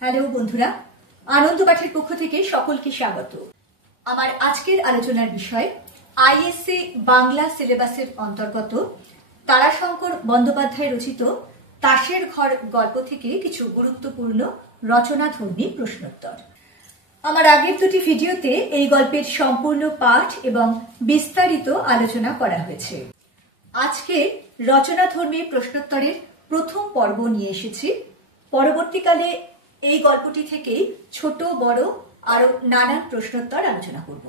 Hello বন্ধুরা, আনন্দ পাঠের পক্ষ থেকে সকলকে স্বাগত। আমার আজকের আলোচনার বিষয় আইএসসি বাংলা সিলেবাসের অন্তর্গত তারাশঙ্কর বন্দ্যোপাধ্যায় রচিত তাসের ঘর গল্প থেকে কিছু গুরুত্বপূর্ণ রচনাধর্মী প্রশ্নোত্তর। আমার আগের দুটি ভিডিওতে এই গল্পের সম্পূর্ণ পাঠ এবং বিস্তারিত আলোচনা করা হয়েছে। আজকে রচনাধর্মী প্রশ্নোত্তরের প্রথম পর্ব নিয়ে এসেছি। পরবর্তীকালে এই গল্পটি থেকেই ছোট বড় আরো নানান প্রশ্নোত্তর আলোচনা করব।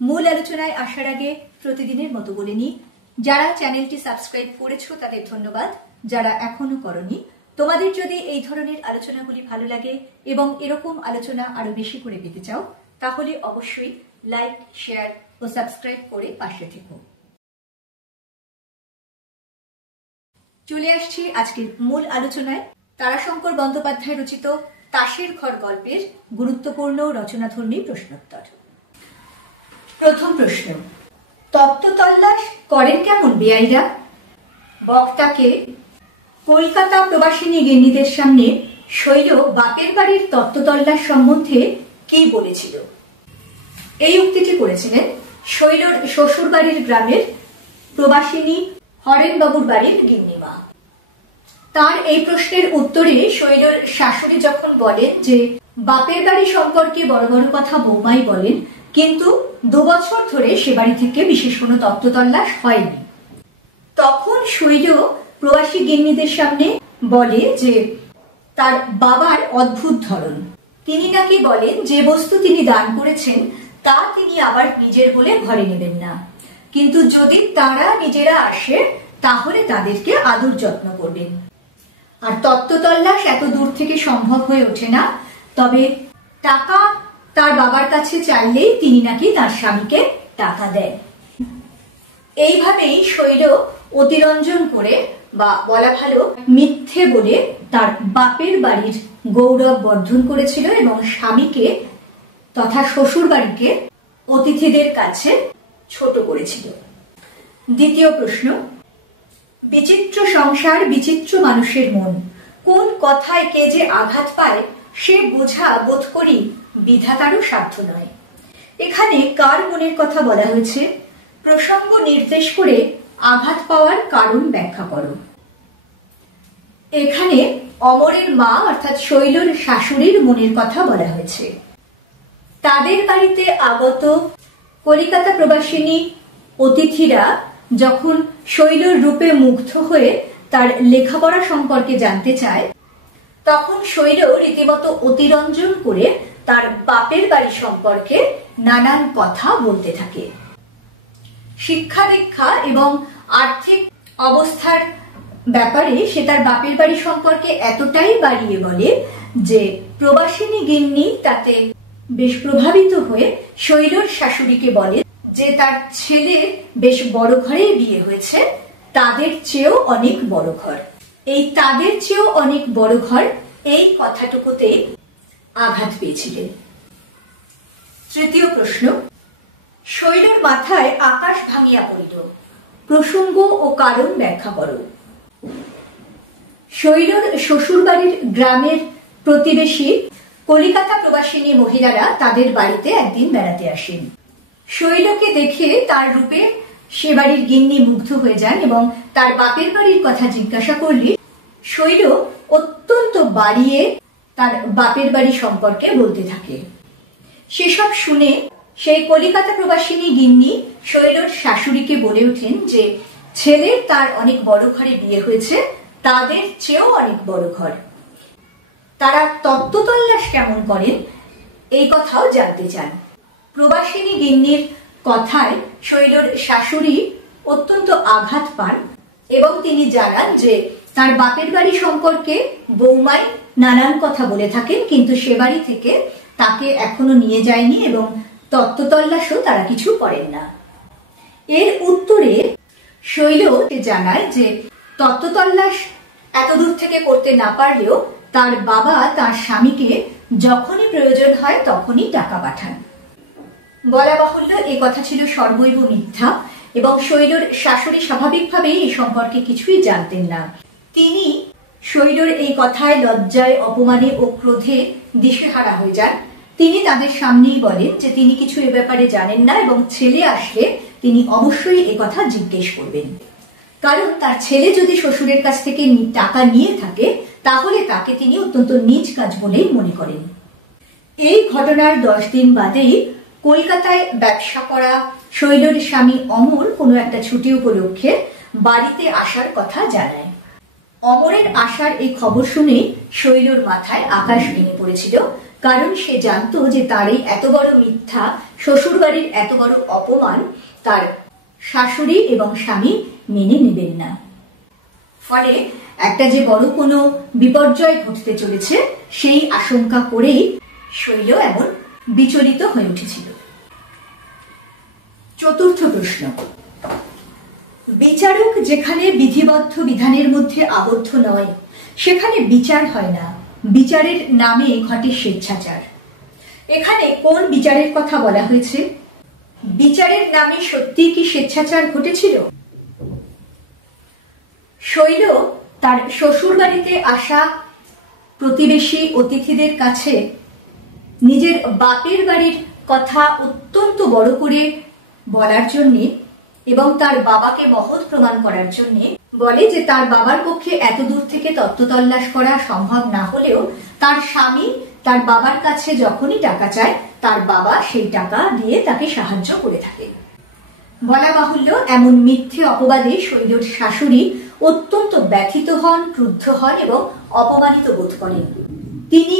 মূল আলোচনায় আসার আগে প্রতিদিনের মতো বলে নিই, যারা চ্যানেলটি সাবস্ক্রাইব করেছো তাদের ধন্যবাদ, যারা এখনো করনি তোমাদের যদি এই ধরনের আলোচনাগুলি ভালো লাগে এবং এরকম আলোচনা আরো বেশি করে পেতে চাও তাহলে অবশ্যই লাইক, শেয়ার ও সাবস্ক্রাইব করে পাশে থেকো। চলে আসছি আজকের মূল আলোচনায়। তারাশঙ্কর বন্দ্যোপাধ্যায় রচিত তাসের ঘর গল্পের গুরুত্বপূর্ণ রচনাধর্মী প্রশ্নোত্তর। প্রথম প্রশ্ন, তত্ত্ব তল্লাশ করেন কেমন বেআইরা? বক্তাকে কলকাতা প্রবাসিনী গিন্নিদের সামনে শৈল বাপের বাড়ির তত্ত্ব তল্লাশ সম্বন্ধে কি বলেছিল? এই উক্তিটি করেছিলেন শৈলর শ্বশুর বাড়ির গ্রামের প্রবাসিনী হরেনবাবুর বাড়ির গিন্নিমা। তার এই প্রশ্নের উত্তরে শৈলর শাশুড়ি যখন বলেন যে বাপের বাড়ি সম্পর্কে বড় বড় কথা বৌমাই বলেন, কিন্তু 2 বছর ধরে সে বাড়ি থেকে বিশেষ কোনো তত্ত্ব তল্লাশ হয়নি, তখন শৈল প্রবাসী গিন্নিদের সামনে বলে যে তার বাবার অদ্ভুত ধরন। তিনি নাকি বলেন যে বস্তু তিনি দান করেছেন তা তিনি আবার নিজের বলে ঘরে নেবেন না, কিন্তু যদি তারা নিজেরা আসে তাহলে তাদেরকে আদর যত্ন করবেন। আর তত্ত্ব তল্লাশ এত দূর থেকে সম্ভব হয়ে ওঠে না, তবে টাকা তার বাবার কাছে চাইলেই তিনি নাকি তার স্বামীকে টাকা দেন। এইভাবেই শৈল অতিরঞ্জন করে বা বলা ভালো মিথ্যে বলে তার বাপের বাড়ির গৌরব বর্ধন করেছিল এবং স্বামীকে তথা শ্বশুর বাড়িকে অতিথিদের কাছে ছোট করেছিল। দ্বিতীয় প্রশ্ন, বিচিত্র সংসার বিচিত্র মানুষের মন, কোন কথায় কে যে আঘাত পায় সে বোঝা বোধ করি বিধাতারও সাধ্য নয়। এখানে কার মনের কথা বলা হয়েছে? প্রসঙ্গ নির্দেশ করে আঘাত পাওয়ার কারণ ব্যাখ্যা করো। এখানে অমরের মা অর্থাৎ শৈলর শাশুড়ির মনের কথা বলা হয়েছে। তাদের বাড়িতে আগত কলিকাতা প্রবাসিনী অতিথিরা যখন শৈলর রূপে মুগ্ধ হয়ে তার লেখাপড়া সম্পর্কে জানতে চায়, তখন শৈল রীতিমতো অতিরঞ্জন করে তার বাপের বাড়ি সম্পর্কে নানান কথা বলতে থাকে। শিক্ষা দীক্ষা এবং আর্থিক অবস্থার ব্যাপারে সে তার বাপের বাড়ি সম্পর্কে এতটাই বাড়িয়ে বলে যে প্রবাসিনী গিন্নি তাতে বেশ প্রভাবিত হয়ে শৈলর শাশুড়িকে বলে যে তার ছেলের বেশ বড় ঘরেই বিয়ে হয়েছে, তাদের চেয়েও অনেক বড় ঘর। এই তাদের চেয়েও অনেক বড় ঘর এই কথাটুকুতে আঘাত পেয়েছিলেন। তৃতীয় প্রশ্ন, শৈলর মাথায় আকাশ ভাঙিয়া পড়িল, প্রসঙ্গ ও কারণ ব্যাখ্যা করো। শৈলর শ্বশুর বাড়ির গ্রামের প্রতিবেশী কলিকাতা প্রবাসিনী মহিলারা তাদের বাড়িতে একদিন বেড়াতে আসেন। শৈলকে দেখে তার রূপে সে বাড়ির গিন্নি মুগ্ধ হয়ে যান এবং তার বাপের বাড়ির কথা জিজ্ঞাসা করলে শৈল অত্যন্ত বাড়িয়ে তার বাপের বাড়ি সম্পর্কে বলতে থাকে। সেসব শুনে সেই কলিকাতা প্রবাসিনী গিন্নি শৈলর শাশুড়িকে বলে ওঠেন যে ছেলের তার অনেক বড় ঘরে বিয়ে হয়েছে, তাদের চেয়েও অনেক বড় ঘর। তারা তত্ত্ব তল্লাশ কেমন করেন এই কথাও জানতে চান। প্রবাসিনী গিন্নির কথায় শৈলর শাশুড়ি অত্যন্ত আঘাত পান এবং তিনি জানান যে তার বাপের বাড়ি সম্পর্কে বৌমাই নানান কথা বলে থাকেন, কিন্তু সে বাড়ি থেকে তাকে এখনো নিয়ে যায়নি এবং তত্ত্ব তল্লাশও তারা কিছু করেন না। এর উত্তরে শৈল জানায় যে তত্ত্ব তল্লাশ এত দূর থেকে করতে না পারলেও তার বাবা তার স্বামীকে যখনই প্রয়োজন হয় তখনই টাকা পাঠান। বলা বাহুল্য এই কথা ছিল সর্বৈব মিথ্যা এবং শৈলর শাশুড়ি স্বাভাবিকভাবেই এই সম্পর্কে কিছুই জানতেন না। তিনি শৈলর এই কথায় লজ্জায়, অপমানে ও ক্রোধে দিশেহারা হয়ে যান। তিনি তাদের সামনেই বলেন যে তিনি কিছু এ ব্যাপারে জানেন না এবং ছেলে আসলে তিনি অবশ্যই এ কথা জিজ্ঞেস করবেন, কারণ তার ছেলে যদি শ্বশুরের কাছ থেকে টাকা নিয়ে থাকে তাহলে তাকে তিনি অত্যন্ত নীচ কাজ বলেই মনে করেন। এই ঘটনার 10 দিন বাদেই কলকাতায় ব্যবসা করা শৈলর স্বামী অমর কোনো একটা ছুটি উপলক্ষে বাড়িতে আসার কথা জানায়। অমরের আসার এই খবর শুনে শৈলর মাথায় আকাশ ভেঙে পড়েছিল, কারণ সে জানতো যে তার এই এত বড় মিথ্যা, শ্বশুর বাড়ির এত বড় অপমান তার শাশুড়ি এবং স্বামী মেনে নেবেন না। ফলে একটা যে বড় কোনো বিপর্যয় ঘটতে চলেছে সেই আশঙ্কা করেই শৈল এমন বিচলিত হয়ে উঠেছিল। চতুর্থ প্রশ্ন, বিচারক যেখানে বিধিবদ্ধ বিধানের মধ্যে আবদ্ধ নয় সেখানে বিচার হয় না, বিচারের নামে ঘটে স্বেচ্ছাচার। এখানে কোন বিচারের কথা বলা হয়েছে? বিচারের নামে সত্যি কি স্বেচ্ছাচার ঘটেছিল? শৈল তার শ্বশুর বাড়িতে আসা প্রতিবেশী অতিথিদের কাছে নিজের বাপের বাড়ির কথা অত্যন্ত বড় করে বলার জন্য এবং তার বাবাকে মহৎ প্রমাণ করার জন্য বলে যে তার বাবার পক্ষে এত দূর থেকে তত্ত্ব তল্লাশ করা সম্ভব না হলেও তার স্বামী তার বাবার কাছে যখনই টাকা চায় তার বাবা সেই টাকা দিয়ে তাকে সাহায্য করে থাকে। বলা বাহুল্য, এমন মিথ্যে অপবাদে শৈলর শাশুড়ি অত্যন্ত ব্যথিত হন, ক্রুদ্ধ হন এবং অপমানিত বোধ করেন। তিনি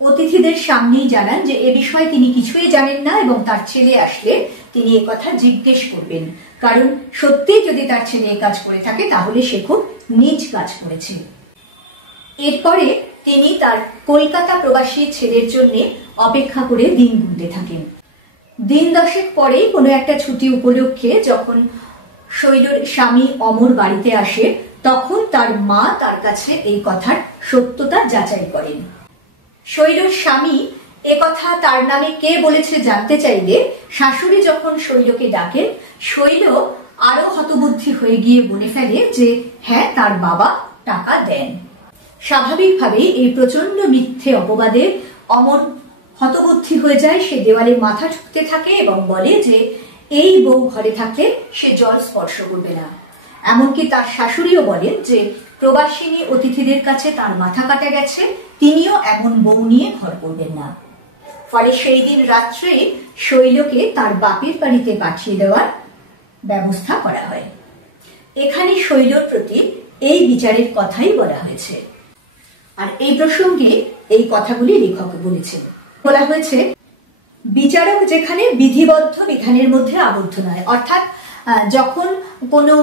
অতিথিদের সামনেই জানান যে এ বিষয়ে তিনি কিছুই জানেন না এবং তার ছেলে আসলে তিনি এ কথা জিজ্ঞেস করবেন, কারণ সত্যি যদি তার ছেলে এ কাজ করে থাকে তাহলে সে খুব নীচ কাজ করেছে। এরপরে তিনি তার কলকাতা প্রবাসী ছেলের জন্য অপেক্ষা করে দিন গুনতে থাকেন। দিন 10 পরেই কোনো একটা ছুটি উপলক্ষে যখন শৈলর স্বামী অমর বাড়িতে আসে তখন তার মা তার কাছে এই কথার সত্যতা যাচাই করেন। শৈলর স্বামী এ কথা তার নামে কে বলেছে জানতে চাইলে শাশুড়ি যখন শৈলকে ডাকেন, শৈল আরো হতবুদ্ধি হয়ে গিয়ে বলে ফেলে যে হ্যাঁ, তার বাবা টাকা দেন। স্বাভাবিকভাবেই এই প্রচন্ড মিথ্যে অপবাদে অমর হতবুদ্ধি হয়ে যায়। সে দেওয়ালে মাথা ঠুকতে থাকে এবং বলে যে এই বউ ঘরে থাকলে সে জল স্পর্শ করবে না। এমনকি তার শাশুড়িও বলেন যে প্রবাসিনী অতিথিদের কাছে তার মাথা কাটা গেছে, তিনিও এমন বউ নিয়ে ঘর করবেন না। ফলে সেই দিন রাত্রে শৈলকে তার বাপের বাড়িতে পাঠিয়ে দেওয়ার ব্যবস্থা করা হয়। এখানে শৈলর প্রতি এই বিচারের কথাই বলা হয়েছে। আর এই প্রসঙ্গে এই কথাগুলি লেখক বলেছেন। বলা হয়েছে, বিচারক যেখানে বিধিবদ্ধ বিধানের মধ্যে আবদ্ধ নয়, অর্থাৎ যখন কোনো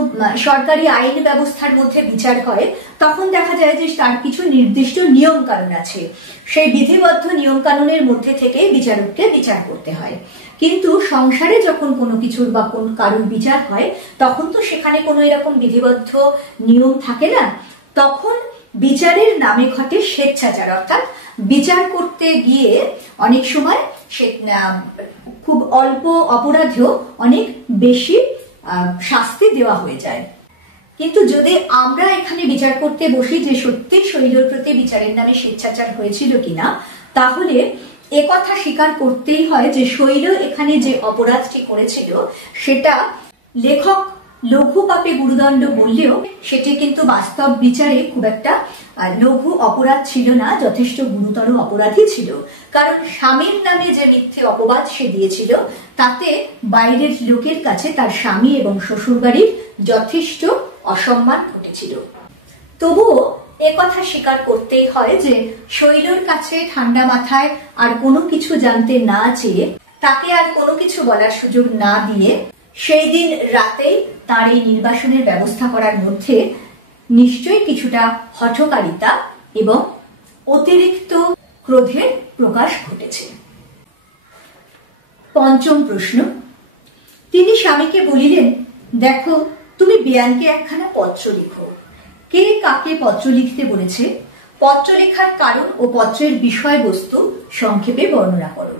সরকারি আইন ব্যবস্থার মধ্যে বিচার হয় তখন দেখা যায় যে তার কিছু নির্দিষ্ট নিয়ম কানুন আছে, সেই বিধিবদ্ধ নিয়ম কানুনের মধ্যে থেকে বিচারককে বিচার করতে হয়। কিন্তু সংসারে যখন কোনো কিছুর বা কোন কারোর বিচার হয় তখন তো সেখানে কোনো এরকম বিধিবদ্ধ নিয়ম থাকে না, তখন বিচারের নামে ঘটে স্বেচ্ছাচার। অর্থাৎ বিচার করতে গিয়ে অনেক সময় সে খুব অল্প অপরাধেও অনেক বেশি শাস্তি দেওয়া হয়ে যায়। কিন্তু যদি আমরা এখানে বিচার করতে বসি যে সত্যি শৈলর প্রতি বিচারের নামে স্বেচ্ছাচার হয়েছিল কিনা, তাহলে একথা স্বীকার করতেই হয় যে শৈল এখানে যে অপরাধটি করেছিল সেটা লেখক লঘু পাপে গুরুদণ্ড বললেও সেটি কিন্তু বাস্তব বিচারে খুব একটা লঘু অপরাধ ছিল না, যথেষ্ট গুরুতর অপরাধই ছিল। কারণ স্বামীর নামে যে মিথ্যে অপবাদ সে দিয়েছিল তাতে বাইরের লোকের কাছে তার স্বামী এবং শ্বশুর বাড়ির যথেষ্ট অসম্মান ঘটেছিল। তবুও একথা স্বীকার করতেই হয় যে শৈলর কাছে ঠান্ডা মাথায় আর কোনো কিছু জানতে না চেয়ে, তাকে আর কোনো কিছু বলার সুযোগ না দিয়ে সেই দিন রাতেই তার এই নির্বাসনের ব্যবস্থা করার মধ্যে নিশ্চয়ই কিছুটা হঠকারিতা এবং অতিরিক্ত ক্রোধের প্রকাশ ঘটেছে। পঞ্চম প্রশ্ন, তিনি স্বামীকে বলিলেন, দেখো তুমি বেয়ানকে একখানা পত্র লিখো। কে কাকে পত্র লিখতে বলেছে, পত্র লেখার কারণ ও পত্রের বিষয়বস্তু সংক্ষেপে বর্ণনা করো।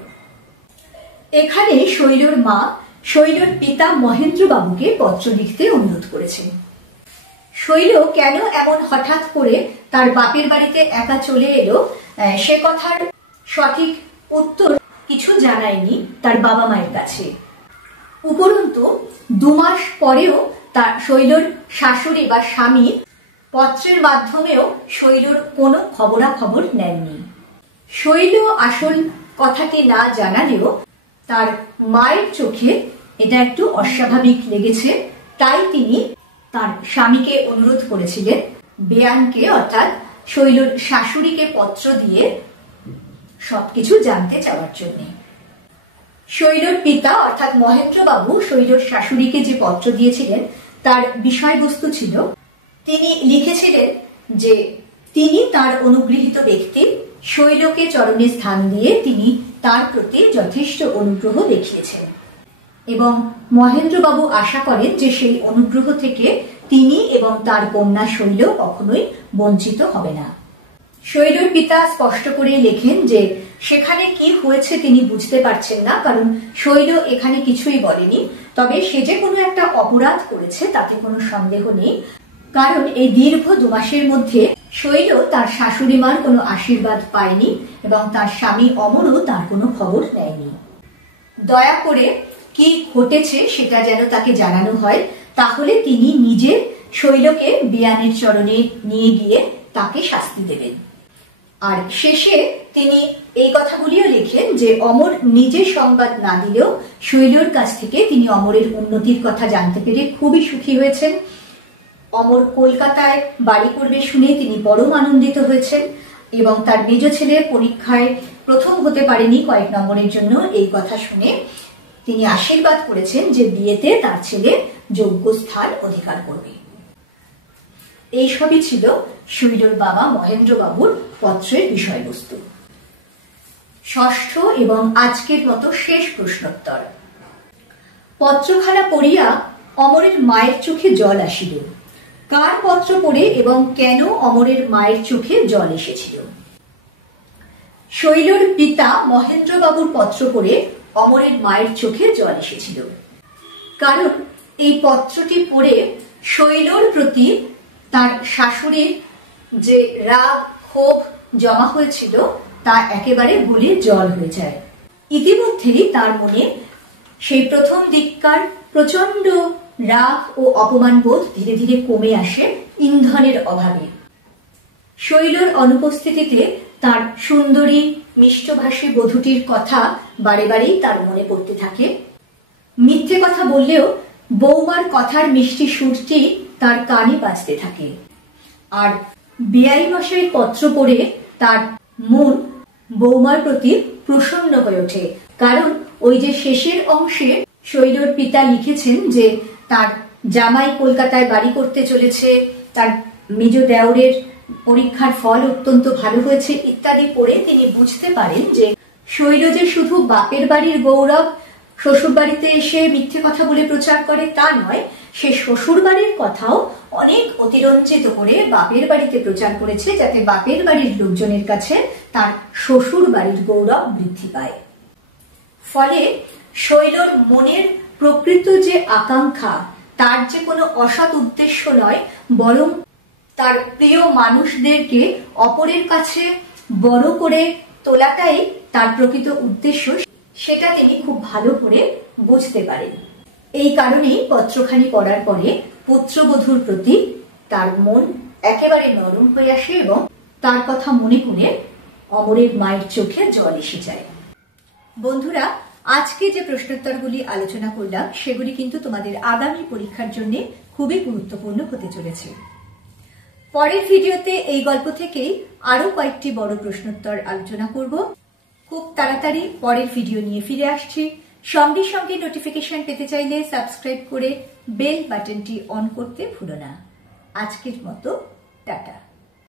এখানে শৈলর মা শৈলর পিতা মহেন্দ্র বাবুকে পত্র লিখতে অনুরোধ করেছেন। শৈল কেন এমন হঠাৎ করে তার বাপের বাড়িতে একা চলে এলো, সে কথার সঠিক উত্তর কিছু জানায়নি তার বাবা মায়ের কাছে। উপরন্তু 2 মাস পরেও তার শৈলর শাশুড়ি বা স্বামী পত্রের মাধ্যমেও শৈলর কোনো খবরাখবর নেননি। শৈল আসল কথাটি না জানালেও তার মায়ের চোখে এটা একটু অস্বাভাবিক লেগেছে, তাই তিনি তার স্বামীকে অনুরোধ করেছিলেন বেয়ানকে অর্থাৎ শৈলর শাশুড়িকে পত্র দিয়ে সবকিছু জানতে চাওয়ার জন্য। শৈলর পিতা অর্থাৎ মহেন্দ্রবাবু শৈলর শাশুড়িকে যে পত্র দিয়েছিলেন তার বিষয়বস্তু ছিল, তিনি লিখেছিলেন যে তিনি তার অনুগৃহীত ব্যক্তি শৈলকে চরণে স্থান দিয়ে তিনি তার প্রতি যথেষ্ট অনুগ্রহ দেখিয়েছেন এবং মহেন্দ্রবাবু আশা করেন যে সেই অনুগ্রহ থেকে তিনি এবং তার কন্যা শৈল কখনোই বঞ্চিত হবে না। শৈলর পিতা স্পষ্ট করে লেখেন যে সেখানে কি হয়েছে তিনি বুঝতে পারছেন না, কারণ শৈল এখানে কিছুই বলেনি। তবে সে যে কোনো একটা অপরাধ করেছে তাতে কোনো সন্দেহ নেই, কারণ এই দীর্ঘ 2 মাসের মধ্যে শৈল তার শাশুড়ি মার কোনো আশীর্বাদ পায়নি এবং তার স্বামী অমরও তার কোনো খবর নেয়নি। দয়া করে কি ঘটেছে সেটা যেন তাকে জানানো হয়, তাহলে তিনি নিজে শৈলকে বেয়ানের চরণে নিয়ে গিয়ে তাকে শাস্তি দেবেন। আর শেষে তিনি এই কথাগুলিও লেখেন যে অমর নিজে সংবাদ না দিলেও শৈলর কাছ থেকে তিনি অমরের উন্নতির কথা জানতে পেরে খুবই সুখী হয়েছেন। অমর কলকাতায় বাড়ি করবে শুনে তিনি পরম আনন্দিত হয়েছেন এবং তার মেজ ছেলে পরীক্ষায় প্রথম হতে পারেনি কয়েক নম্বরের জন্য, এই কথা শুনে তিনি আশীর্বাদ করেছেন যে বিয়েতে তার ছেলে যোগ্য স্থান অধিকার করবে। এইসবই ছিল শৈলর বাবা মহেন্দ্রবাবুর পত্রের বিষয়বস্তু। ষষ্ঠ এবং আজকের মতো শেষ প্রশ্নোত্তর। পত্রখানা পড়িয়া অমরের মায়ের চোখে জল আসিল। কার পত্র পড়ে এবং কেন অমরের মায়ের চোখে জল এসেছিল? শৈলর পিতা মহেন্দ্রবাবুর পত্র পড়ে অমরের মায়ের চোখে জল এসেছিল, কারণ এই পত্রটি পড়ে শৈলর প্রতি তার শাশুড়ির যে রাগ ক্ষোভ জমা হয়েছিল তা একেবারে গলে জল হয়ে যায়। ইতিমধ্যেই তার মনে সেই প্রথম দিককার প্রচন্ড রাগ ও অপমান বোধ ধীরে ধীরে কমে আসে ইন্ধনের অভাবে। শৈলর অনুপস্থিতিতে তার সুন্দরী মিষ্টভাষী বধূটির কথা বারে বারেই তার মনে পড়তে থাকে। মিথ্যে কথা বললেও বৌমার কথার মিষ্টি সুরটি তার কানে বাজতে থাকে। আর বেয়াই মশাইয়ের পত্র পড়ে তার মন বৌমার প্রতি প্রসন্ন হয়ে ওঠে, কারণ ওই যে শেষের অংশে শৈলর পিতা লিখেছেন যে তার জামাই কলকাতায় বাড়ি করতে চলেছে, তার মেজ দেওরের পরীক্ষার ফল অত্যন্ত ভালো হয়েছে ইত্যাদি পড়ে তিনি বুঝতে পারেন যে শৈল যে শুধু বাপের বাড়ির গৌরব শ্বশুর বাড়িতে এসে মিথ্যে কথা বলে প্রচার করে তা নয়, সে শ্বশুর বাড়ির কথাও অনেক অতিরঞ্জিত করে বাপের বাড়িতে প্রচার করেছে, যাতে বাপের বাড়ির লোকজনের কাছে তার শ্বশুর বাড়ির গৌরব বৃদ্ধি পায়। ফলে শৈলর মনের প্রকৃত যে আকাঙ্ক্ষা, তার যে কোনো অসৎ উদ্দেশ্য নয়, বরং তার প্রিয় মানুষদেরকে অপরের কাছে বড় করে তোলাটাই তার প্রকৃত উদ্দেশ্য, সেটা তিনি খুব ভালো করে বুঝতে পারেন। এই কারণেই পত্রখানি পড়ার পরে পুত্রবধূর প্রতি তার মন একেবারে নরম হয়ে আসে এবং তার কথা মনে করে অমরের মায়ের চোখে জল এসে যায়। বন্ধুরা, আজকে যে প্রশ্নোত্তরগুলি আলোচনা করলাম সেগুলি কিন্তু তোমাদের আগামী পরীক্ষার জন্য খুবই গুরুত্বপূর্ণ হতে চলেছে। পরের ভিডিওতে এই গল্প থেকেই আরো কয়েকটি বড় প্রশ্নোত্তর আলোচনা করব। খুব তাড়াতাড়ি পরের ভিডিও নিয়ে ফিরে আসছি। সঙ্গে সঙ্গে নোটিফিকেশন পেতে চাইলে সাবস্ক্রাইব করে বেল বাটনটি অন করতে ভুলো না। আজকের মতো টাটা।